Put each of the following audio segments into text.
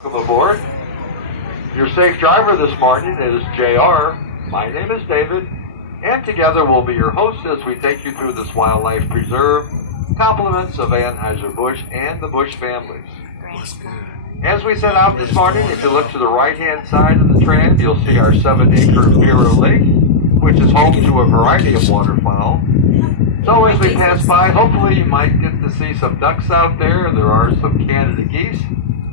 Welcome aboard. Your safe driver this morning is JR. My name is David, and together we'll be your hosts as we take you through this wildlife preserve, compliments of Anheuser-Busch and the Busch families. As we set out this morning, if you look to the right-hand side of the tram, you'll see our 7-acre Mirror Lake, which is home to a variety of waterfowl. So as we pass by, hopefully you might get to see some ducks out there. There are some Canada geese.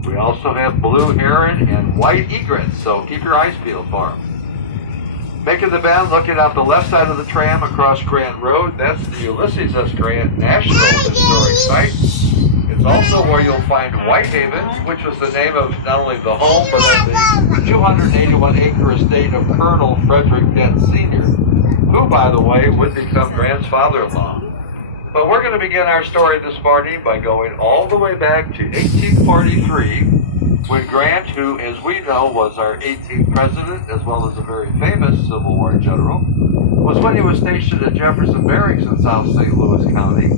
We also have blue heron and white egrets, so keep your eyes peeled for them. Making the bend, looking out the left side of the tram across Grant Road, that's the Ulysses S. Grant National Historic Site. It's also where you'll find Whitehaven, which was the name of not only the home, but of the 281-acre estate of Colonel Frederick Dent Sr., who, by the way, would become Grant's father-in-law. But we're going to begin our story this morning by going all the way back to 1843, when Grant, who, as we know, was our 18th president, as well as a very famous Civil War general, was when he was stationed at Jefferson Barracks in South St. Louis County.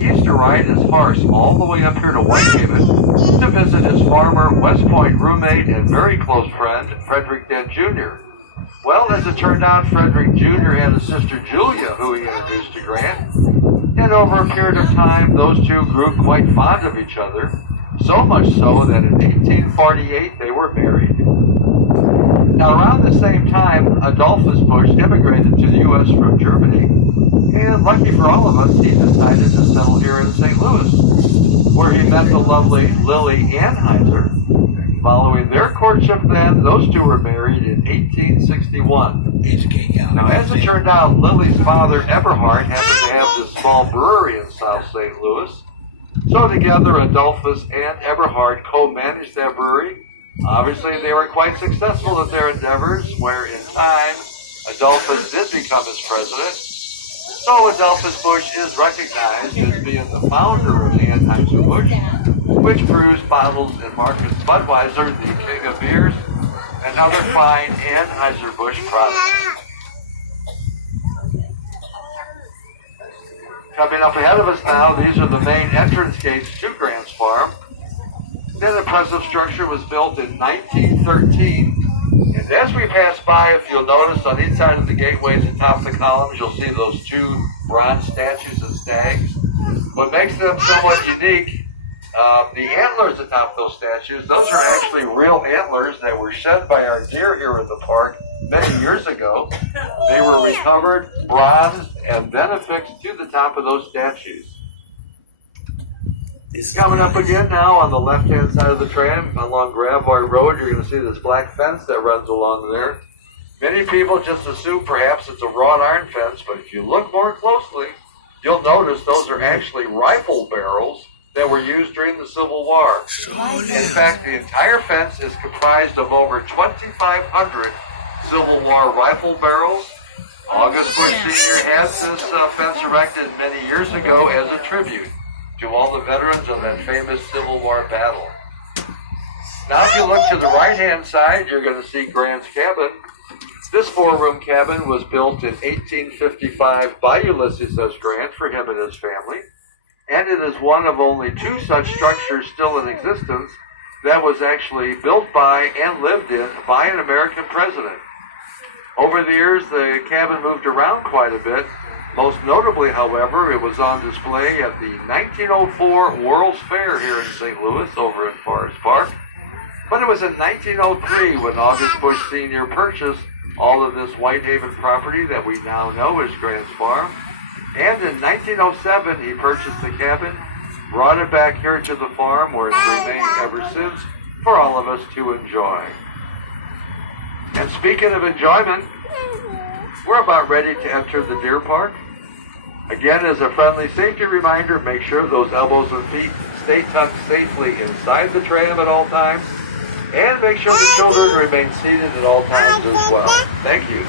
He used to ride his horse all the way up here to Whitehaven to visit his former West Point roommate and very close friend, Frederick Dent Jr. Well, as it turned out, Frederick Jr. had a sister, Julia, who he introduced to Grant. And over a period of time, those two grew quite fond of each other, so much so that in 1848 they were married. Now, around the same time, Adolphus Busch immigrated to the U.S. from Germany, and lucky for all of us, he decided to settle here in St. Louis, where he met the lovely Lily Anheuser. Following their courtship then, those two were married in 1861. Now, as it turned out, Lily's father, Eberhard, happened to have this small brewery in South St. Louis. So together, Adolphus and Eberhard co-managed that brewery. Obviously, they were quite successful at their endeavors, where in time, Adolphus did become his president. So Adolphus Busch is recognized as being the founder of Anheuser-Busch, which brews, bottles, and markets Budweiser, the king of beers, and other fine Anheuser-Busch products. Coming up ahead of us now, these are the main entrance gates to Grant's farm. Then the impressive structure was built in 1913. And as we pass by, if you'll notice, on each side of the gateways and top of the columns, you'll see those two bronze statues of stags. What makes them somewhat unique, the antlers atop those statues, those are actually real antlers that were shed by our deer here at the park many years ago. They were recovered, bronzed, and then affixed to the top of those statues. Coming up again now on the left-hand side of the tram, along Gravois Road, you're going to see this black fence that runs along there. Many people just assume perhaps it's a wrought iron fence, but if you look more closely, you'll notice those are actually rifle barrels that were used during the Civil War. In fact, the entire fence is comprised of over 2,500 Civil War rifle barrels. August Busch Sr. had this fence erected many years ago as a tribute to all the veterans of that famous Civil War battle. Now, if you look to the right-hand side, you're going to see Grant's cabin. This 4-room cabin was built in 1855 by Ulysses S. Grant for him and his family, and it is one of only 2 such structures still in existence that was actually built by and lived in by an American president. Over the years, the cabin moved around quite a bit. Most notably, however, it was on display at the 1904 World's Fair here in St. Louis over in Forest Park. But it was in 1903 when August Busch Sr. purchased all of this Whitehaven property that we now know as Grant's Farm. And in 1907, he purchased the cabin, brought it back here to the farm where it's remained ever since for all of us to enjoy. And speaking of enjoyment, we're about ready to enter the deer park. Again, as a friendly safety reminder, make sure those elbows and feet stay tucked safely inside the tram at all times. And make sure the children remain seated at all times as well. Thank you.